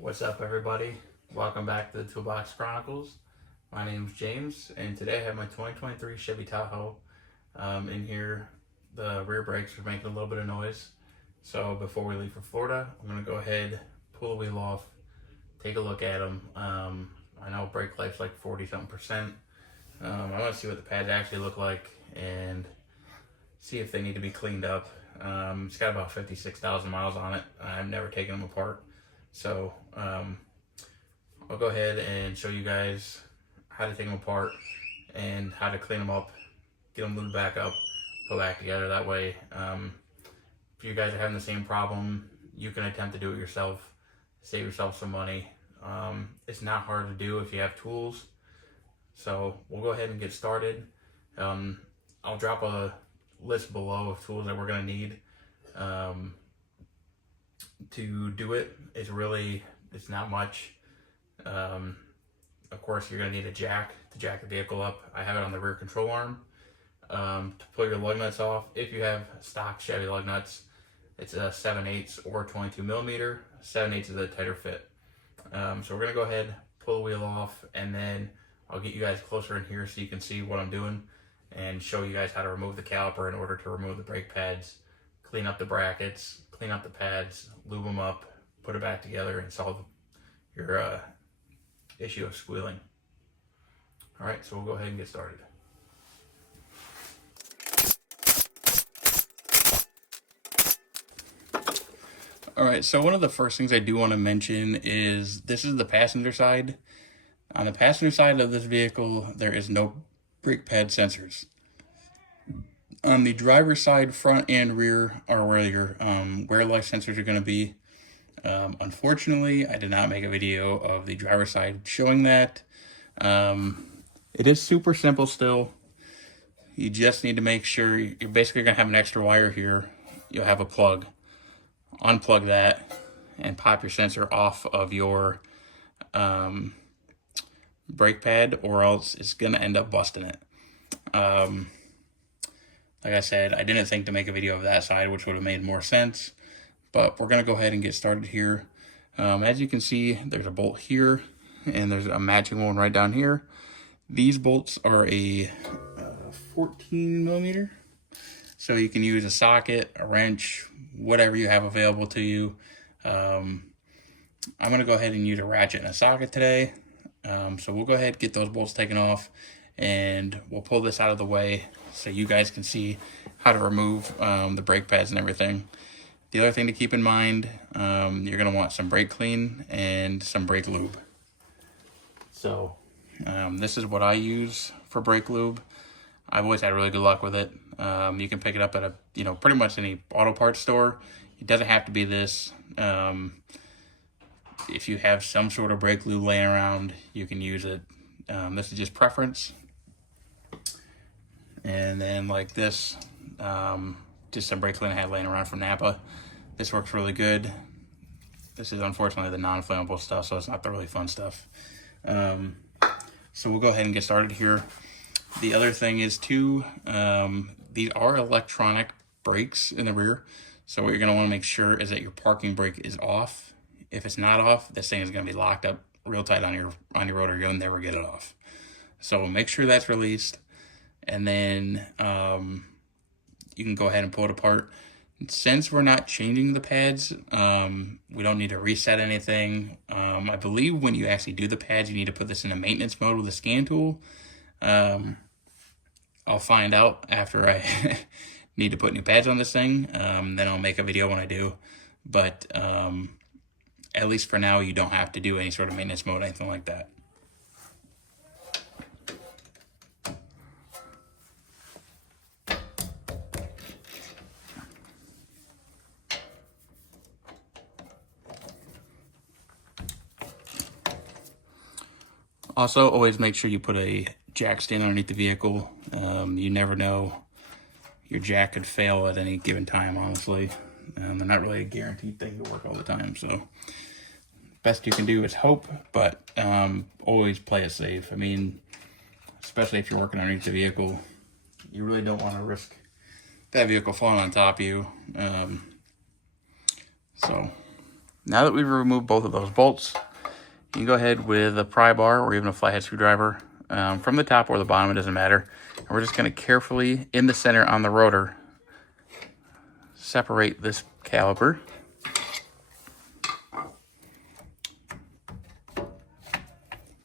What's up, everybody? Welcome back to the Toolbox Chronicles. My name is James, and today I have my 2023 Chevy Tahoe. In here, the rear brakes are making a little bit of noise. So before we leave for Florida, I'm going to go ahead, pull the wheel off, take a look at them. I know brake life's like 40-something%. I want to see what the pads actually look like and see if they need to be cleaned up. It's got about 56,000 miles on it. I've never taken them apart. So I'll go ahead and show you guys how to take them apart and how to clean them up, get them lubed back up, put back together. That way, if you guys are having the same problem, you can attempt to do it yourself, save yourself some money. It's not hard to do if you have tools. So we'll go ahead and get started. I'll drop a list below of tools that we're going to need to do it. It's not much. Of course, you're going to need a jack to jack the vehicle up. I have it on the rear control arm. To pull your lug nuts off, if you have stock Chevy lug nuts, it's a 7/8 or 22 millimeter. 7/8 is a tighter fit. So we're going to go ahead, pull the wheel off, and then I'll get you guys closer in here so you can see what I'm doing and show you guys how to remove the caliper in order to remove the brake pads, clean up the brackets, clean up the pads, lube them up, put it back together, and solve your issue of squealing. All right, so we'll go ahead and get started. All right, so one of the first things I do want to mention is this is the passenger side. On the passenger side of this vehicle, there is no brake pad sensors. On the driver's side, front and rear are where your wear life sensors are going to be. Unfortunately, I did not make a video of the driver's side showing that. It is super simple still. You just need to make sure you're basically going to have an extra wire here. You'll have a plug. Unplug that and pop your sensor off of your brake pad, or else it's going to end up busting it. Like I said, I didn't think to make a video of that side, which would have made more sense. But we're going to go ahead and get started here. As you can see, there's a bolt here, and there's a matching one right down here. These bolts are a 14 millimeter. So you can use a socket, a wrench, whatever you have available to you. I'm going to go ahead and use a ratchet and a socket today. So we'll go ahead and get those bolts taken off, and we'll pull this out of the way so you guys can see how to remove the brake pads and everything. The other thing to keep in mind, you're going to want some brake clean and some brake lube. So this is what I use for brake lube. I've always had really good luck with it. You can pick it up at pretty much any auto parts store. It doesn't have to be this. If you have some sort of brake lube laying around, you can use it. This is just preference. And then like this, just some brake clean I had laying around from Napa. This works really good. This is unfortunately the non-flammable stuff, so it's not the really fun stuff. So we'll go ahead and get started here. The other thing is too, these are electronic brakes in the rear. So what you're gonna wanna make sure is that your parking brake is off. If it's not off, this thing is gonna be locked up real tight on your rotor. You'll never get it off. So make sure that's released, and then you can go ahead and pull it apart. Since we're not changing the pads, we don't need to reset anything. I believe when you actually do the pads, you need to put this in a maintenance mode with a scan tool. I'll find out after I need to put new pads on this thing. Then I'll make a video when I do. But at least for now, you don't have to do any sort of maintenance mode, anything like that. Also, always make sure you put a jack stand underneath the vehicle. You never know. Your jack could fail at any given time, honestly. They're not really a guaranteed thing to work all the time. So best you can do is hope, but always play it safe. I mean, especially if you're working underneath the vehicle, you really don't want to risk that vehicle falling on top of you. So Now that we've removed both of those bolts, you can go ahead with a pry bar or even a flathead screwdriver from the top or the bottom, it doesn't matter. And we're just going to carefully, in the center on the rotor, separate this caliper.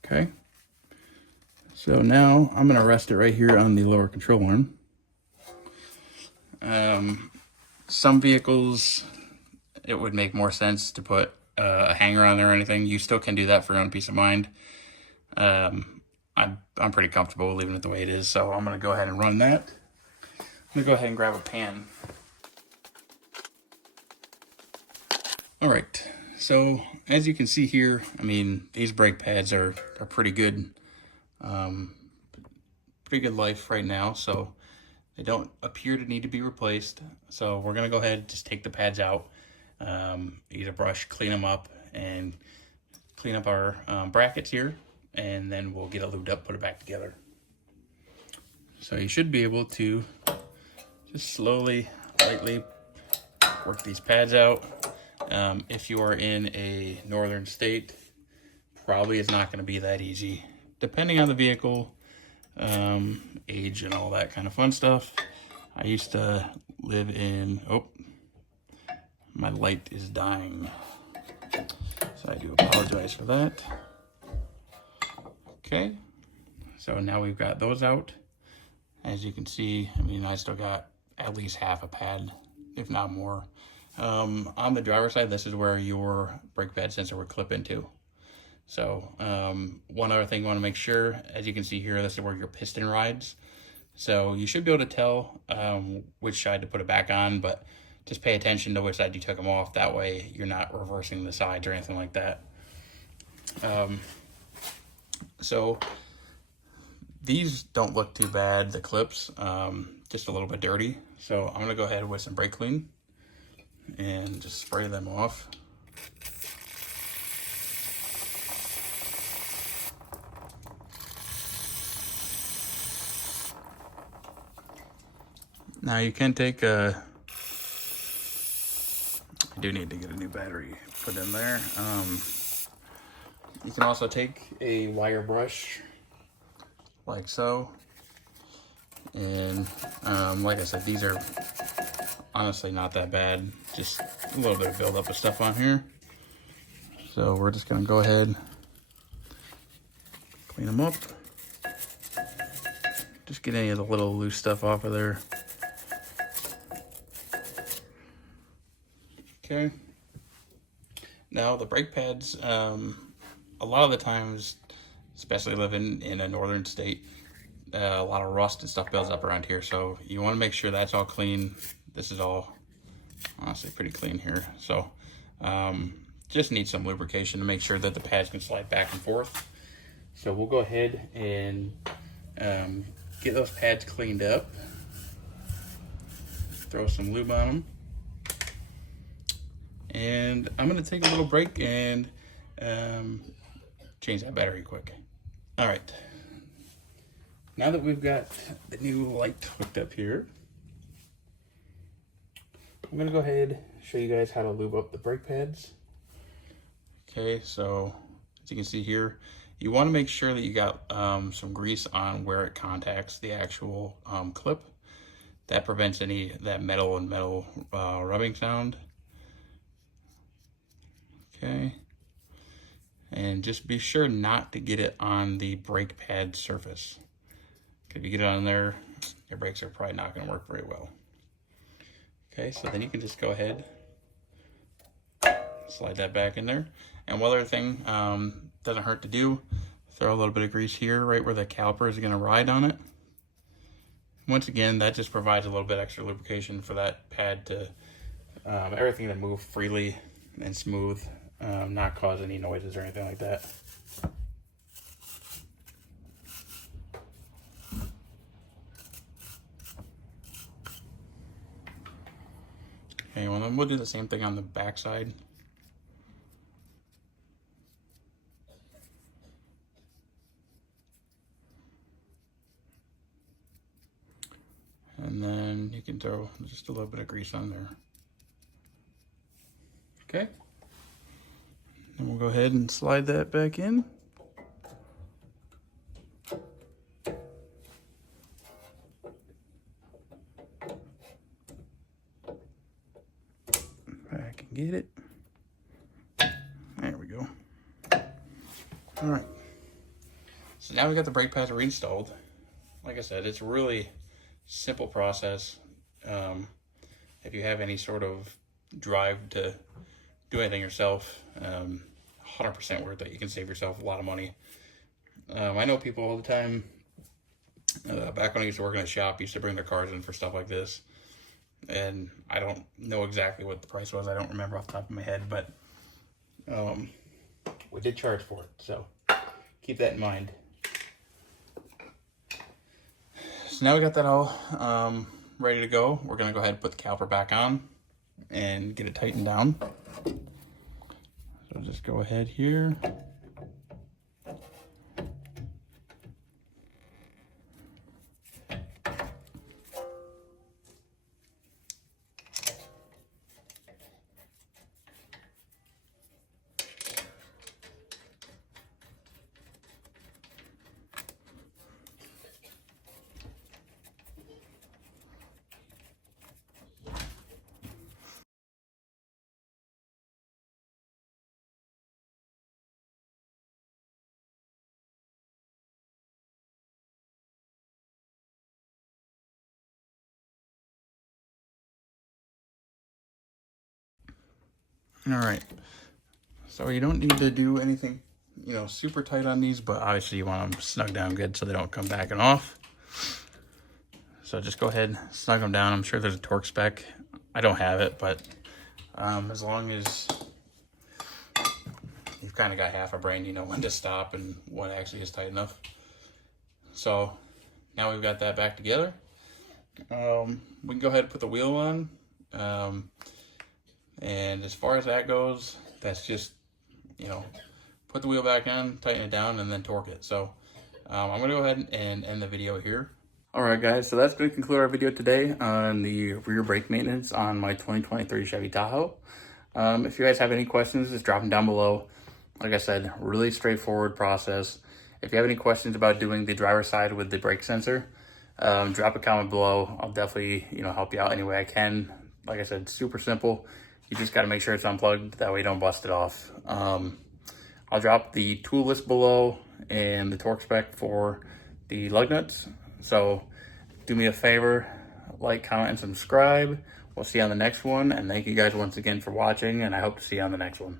Okay. So now I'm going to rest it right here on the lower control arm. Some vehicles, it would make more sense to put a hanger on there or anything. You still can do that for your own peace of mind. I'm pretty comfortable leaving it the way it is, so I'm going to go ahead and run that. I'm going to go ahead and grab a pan. All right, so as you can see here, I mean, these brake pads are pretty good. Pretty good life right now, so they don't appear to need to be replaced. So we're going to go ahead and just take the pads out, use a brush, clean them up, and clean up our brackets here, and then we'll get it lubed up, put it back together. So you should be able to just slowly, lightly work these pads out. If you are in a northern state, probably it's not going to be that easy, depending on the vehicle, age and all that kind of fun stuff. I used to live in, oh, my light is dying, so I do apologize for that. Okay, so now we've got those out. As you can see, I mean, I still got at least half a pad, if not more. On the driver's side, this is where your brake pad sensor would clip into. So one other thing you want to make sure, as you can see here, this is where your piston rides. So you should be able to tell which side to put it back on, but just pay attention to which side you took them off. That way you're not reversing the sides or anything like that. So these don't look too bad, the clips, just a little bit dirty. So I'm gonna go ahead with some brake clean and just spray them off. Now you can take a, I do need to get a new battery put in there. You can also take a wire brush like so. And like I said, these are honestly not that bad. Just a little bit of buildup of stuff on here. So we're just gonna go ahead, clean them up. Just get any of the little loose stuff off of there. Okay. Now the brake pads, a lot of the times, especially living in a northern state, a lot of rust and stuff builds up around here. So you want to make sure that's all clean. This is all honestly pretty clean here. So just need some lubrication to make sure that the pads can slide back and forth. So we'll go ahead and get those pads cleaned up. Throw some lube on them. And I'm gonna take a little break and change that battery quick. All right, now that we've got the new light hooked up here, I'm gonna go ahead and show you guys how to lube up the brake pads. Okay, so as you can see here, you wanna make sure that you got some grease on where it contacts the actual clip. That prevents any of that metal and metal rubbing sound. Okay, and just be sure not to get it on the brake pad surface. If you get it on there, your brakes are probably not going to work very well. Okay, so then you can just go ahead, slide that back in there. And one other thing, doesn't hurt to do, throw a little bit of grease here, right where the caliper is going to ride on it. Once again, that just provides a little bit extra lubrication for that pad to, everything to move freely and smooth. Not cause any noises or anything like that. Okay, well then we'll do the same thing on the back side. And then you can throw just a little bit of grease on there. Okay. And we'll go ahead and slide that back in. If I can get it. There we go. All right. So now we got the brake pads reinstalled. Like I said, it's a really simple process. If you have any sort of drive to do anything yourself, 100% worth it. You can save yourself a lot of money. I know people all the time, back when I used to work in a shop, used to bring their cars in for stuff like this. And I don't know exactly what the price was. I don't remember off the top of my head, but we did charge for it. So keep that in mind. So now we got that all ready to go. We're going to go ahead and put the caliper back on and get it tightened down. So just go ahead here. All right, so you don't need to do anything, super tight on these, but obviously you want them snug down good so they don't come backing off. So just go ahead, snug them down. I'm sure there's a torque spec. I don't have it, but as long as you've kind of got half a brain, you know when to stop and what actually is tight enough. So now we've got that back together. We can go ahead and put the wheel on. And as far as that goes, that's just, put the wheel back on, tighten it down, and then torque it. So I'm going to go ahead and end the video here. All right, guys, so that's going to conclude our video today on the rear brake maintenance on my 2023 Chevy Tahoe. If you guys have any questions, just drop them down below. Like I said, really straightforward process. If you have any questions about doing the driver's side with the brake sensor, drop a comment below. I'll definitely, help you out any way I can. Like I said, super simple. You just got to make sure it's unplugged. That way you don't bust it off. I'll drop the tool list below and the torque spec for the lug nuts. So do me a favor, like, comment, and subscribe. We'll see you on the next one. And thank you guys once again for watching. And I hope to see you on the next one.